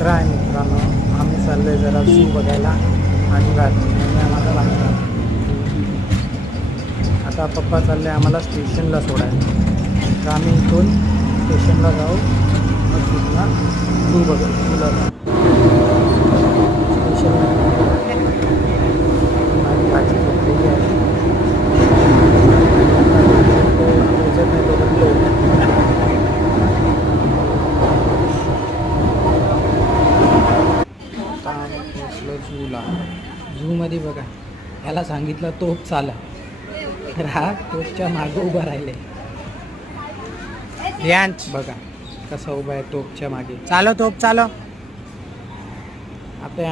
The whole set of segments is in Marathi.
तर आहे मित्रांनो, आम्ही चाललो आहे जरा झू बघायला आणि आम्हाला लागणार. आता पप्पा चालले आम्हाला स्टेशनला सोडायला, तर आम्ही इथून स्टेशनला जाऊ, मग तिथला झू बघू झूला जाऊ. स्टेशनला माझी भाजी झोपलेली आहे. पोचत नाही तोपर्यंत पोचलो झूला. झूमध्ये बघा, याला सांगितलं तोप चाला, तर हा तोपच्या मागं उभा राहिले. यांच बघा कसा उभा आहे तोपच्या मागे. चालो तोप चालो. आता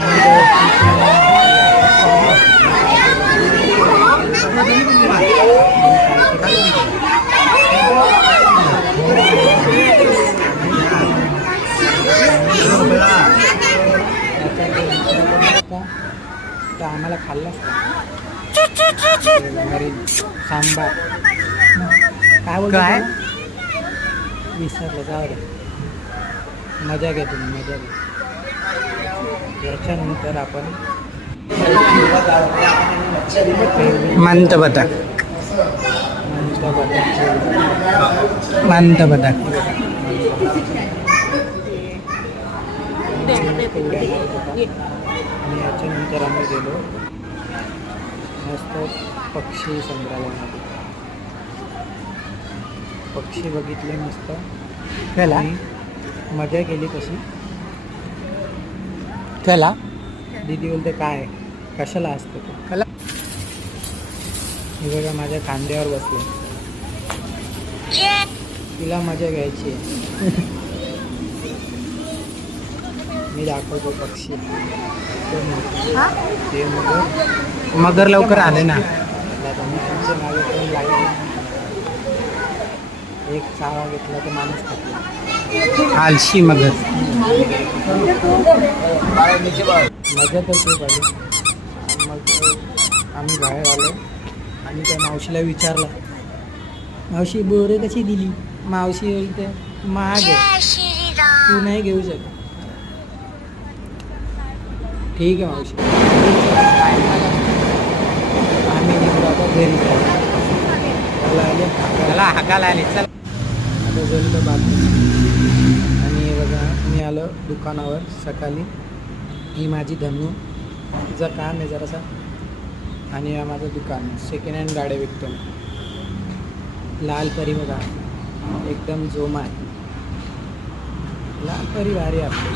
तर आम्हाला खाल्लाच सांबार काय बोलतो काय विसरलं. जाऊ दे, मजा घ्या तुम्ही, मजा घ्या. याच्यानंतर आपण मंत बटाक मंत बटाक आणि याच्यानंतर आम्ही गेलो मस्त पक्षी संग्रहालयामध्ये. पक्षी बघितले मस्त, त्याला मजा केली. कशी त्याला दीदी बोलते काय कशाला असतं ते कला. हे बघा माझ्या खांद्यावर बसले, तिला मजा घ्यायची आहे. मी दाखवतो पक्षी. ते मगर लवकर आले ना. एक चावा घेतला तर माणूस खातला. आलशी मगर. मजा तर खूप आली. मग आम्ही बाहेर आलो आणि त्या मावशीला विचारलं, मावशी बोरे कशी दिली. मावशी बोलते महाग आहे, तू नाही घेऊ शकत. ठीक आहे मावशी. आम्ही निघलो आता घरी त्याला हाकाला आले. चल आता गेलो बाकी. आणि बघा मी आलो दुकानावर सकाळी. ही माझी धनू, तिचं काम आहे जरासा. आणि हा माझं दुकान, सेकंड हँड गाड्या विकतो. लाल परी बघा एकदम जोमा आहे. लाल परी भारी आपली.